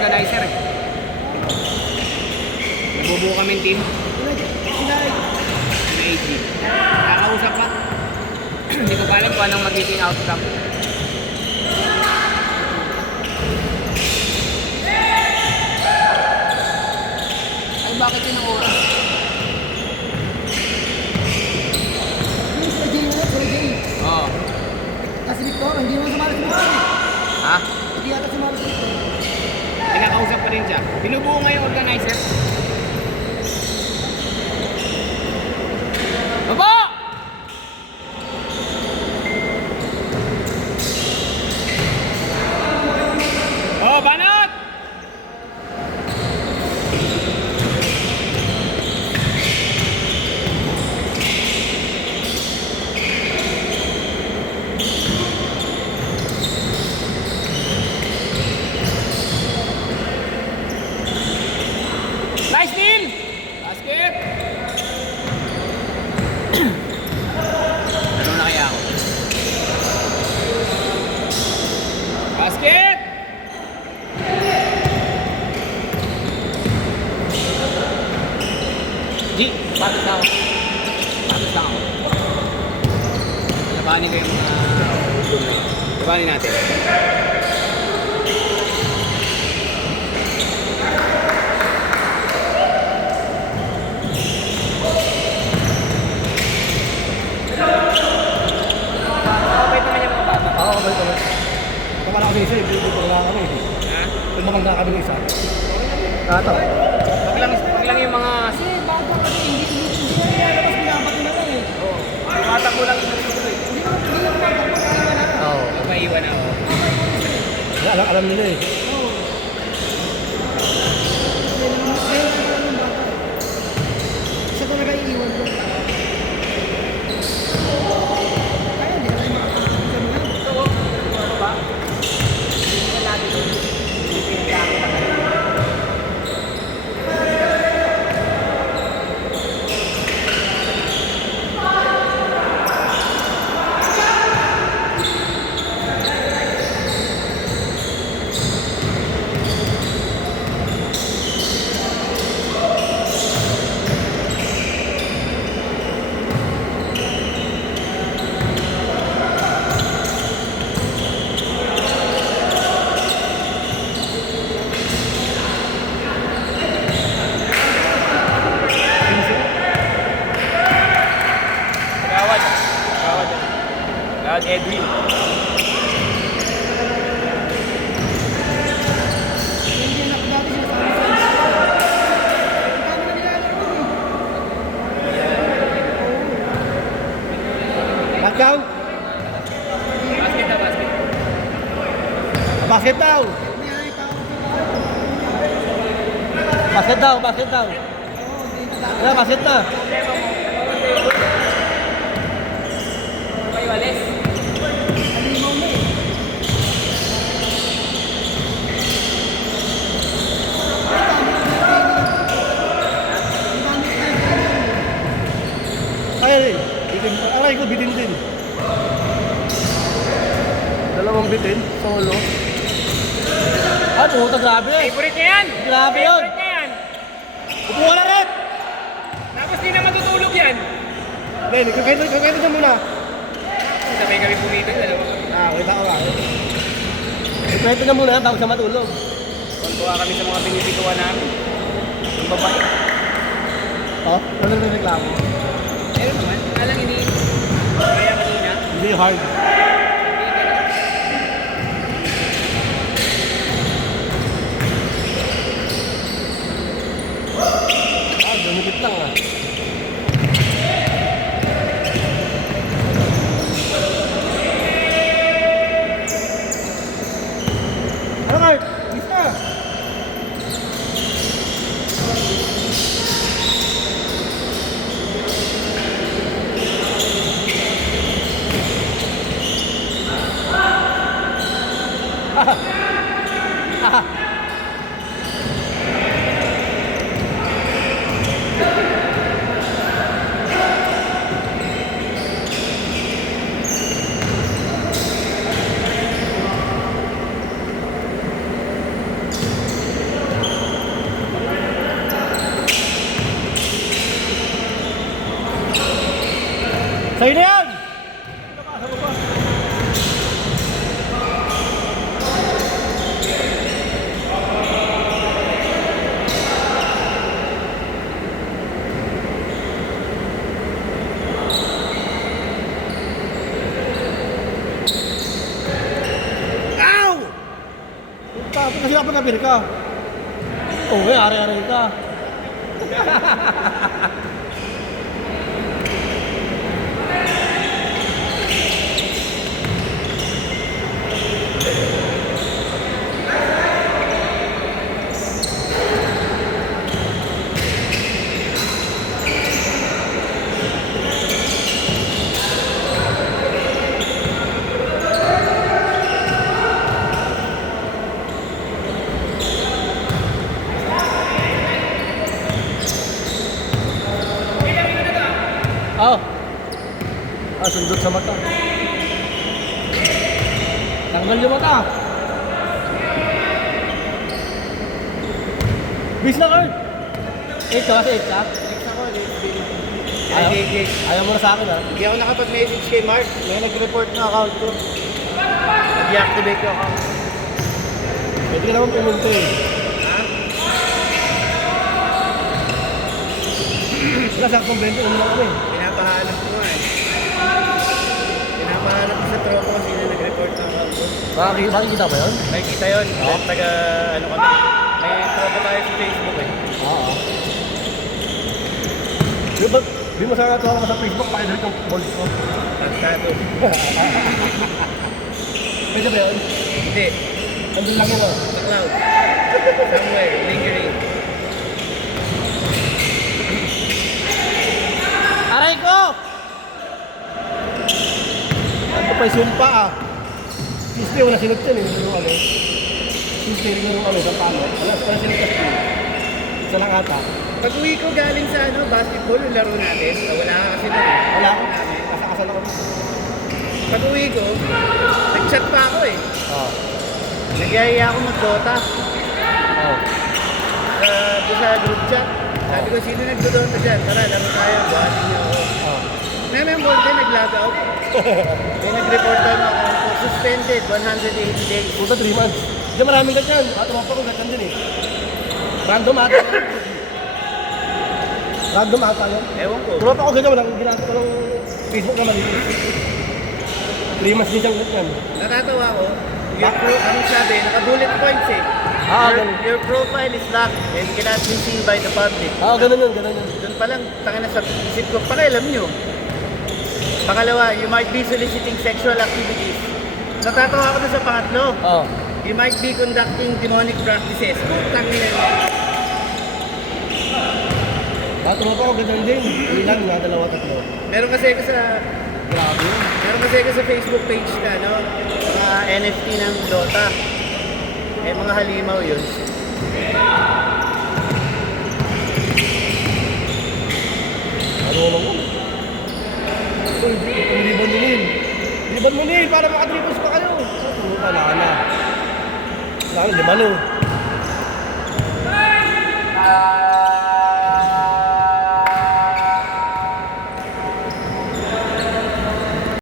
organizer eh. Nagbubuo kaming team. Sina AG. Nakausap pa. Hindi ko pa alam kung anong magiging outcome. Ay, bakit yun ang oras? Oo. Kasi Victor, hindi naman sumali si Victor. Ha? Hindi yata sumali si Victor. Pinakausap pa rin siya. Binubuo nga yung organizer. Baba! Oh, banat! Nice deal! Basket! Ano na kaya ako? Basket! G, patos na ako. Patos lang ako. Labanin ko yung mga room na yun. Labanin natin. Kapait naman yung mga bata. Oo, kabay ko. Kamala kami isa, hindi ko lang kami. Ha? Kung maganda kami ng isa. Tato. Wag lang yung mga... Kasi bago kami, hindi tapos binabat na lang eh. Oo. Tumatakbo lang yung mga eh. Hindi naman bago. Oo. Maiwan ako. Alam nila eh. Siya talaga iiwan ko. Kaya hindi na tayo makakasama. Gawad. Gawad Edwin. Hindi na dati sila sa akin. Kami na nilalaro eh. Bakaw! Basket na basket. Basket daw! Basket daw, basket daw. Wala, basket na. May walis. Alimaw mo eh. Ay, aray ko bitin din. Dalawang bitin, solo. Ah, puta, grabe. Favorite niya yan. Grabe yun. Favorite niya yan. Upo ka na rin! Tapos di na matutulog yan. Ben, kakaito ka muna. Sabay kami pumito. Dalawa kami. Wait ako nga. Kakaito ka muna bago siya matulog. Tuwa kami sa mga pinipituan namin. Yung babae. Oh, ano na reklamo? Meron naman. Alang ini. Kaya kanina. Hindi hard. Dumikit lang ah. Ano Kurt? Bisa! Ah! Sa'yo na yan! Nabasa mo pa. Ow! Tapos kasi dapat nabir ka. Oo, ari-ari ka. Oh. Sundot sa mata. Tanggal yung mata. Bis na, Carl. 8 ka kasi 8 ka? Next ako, Ayaw, Gate. ayaw mo na sa akin, ha? Hindi ako nakapag-message kay Mark. May nag-report ng account ko. Nag-deactivate yung account. Pwede ka naman pumunta eh. Ha? Wala sa akong 20 naman kami. Pinapahanap ko nga eh. Pinapahanap ko sa tropa ko sino nag-report ng account ko. Makikita ba yun? May kita yun. Oo. Taga, ano kami. May tropa tayo sa Facebook eh. Oo. Di mo sana ito sa Facebook, pakidalit yung balls ko. Pagkado. Pwede ba yun? Hindi. Andun lang yun, oh. Sa cloud. Somewhere. Lingering. Aray ko! Ano pa yung sumpa, ah? Tuesday, wala sinot yan, eh. Yung ano. Tuesday, yung ano, sa pamo. Wala sinot yan. Isa lang ata. Pag uwi ko galing sa ano, basketball, yung laro natin. Wala ka kasi doon. Wala ako. Namin. Kasakasal ako. Pag uwi ko, nag-chat pa ako eh. Oo. Nagyayaya ako mag-Dota Oo. doon sa group chat. Sabi ko, sino nagdo-Dota dyan? Tara, laro tayo. Buhatin niyo ako. Oo. Memember din, nag-log out. May nag-report daw ng account ko. Suspended, 180 days. Puta 3 months. Diyan maraming ganyan. Tumapa ko ganyan din eh. Random ata yun. Random ata yun. Ewan ko. Tumapa ko ganyan. Walang ginagawa ko ng Facebook naman. 3 months din siyang ganyan. Natatawa ko. Anong sabi? Naka-bullet points eh. Ganun. Your profile is locked and cannot be seen by the public. Ganun yun, ganun yun. Doon pa lang, tanga na sa isip ko, pakialam nyo. Pangalawa, you might be soliciting sexual activities. Natatawa ako doon sa pangatlo. Oo. You might be conducting demonic practices. Putang ina. Tumapa ko ganyan din. Ilan nga, 2-3. Meron kasi ako sa Grabe yun. meron kasi ako sa Facebook page na no, mga NFT ng Dota. Eh mga halimaw 'yun. Ano naman yun? Liban mo nil. Liban mo nil para makatripos pa kayo. Wala ka na. Wala ka na, 5 no.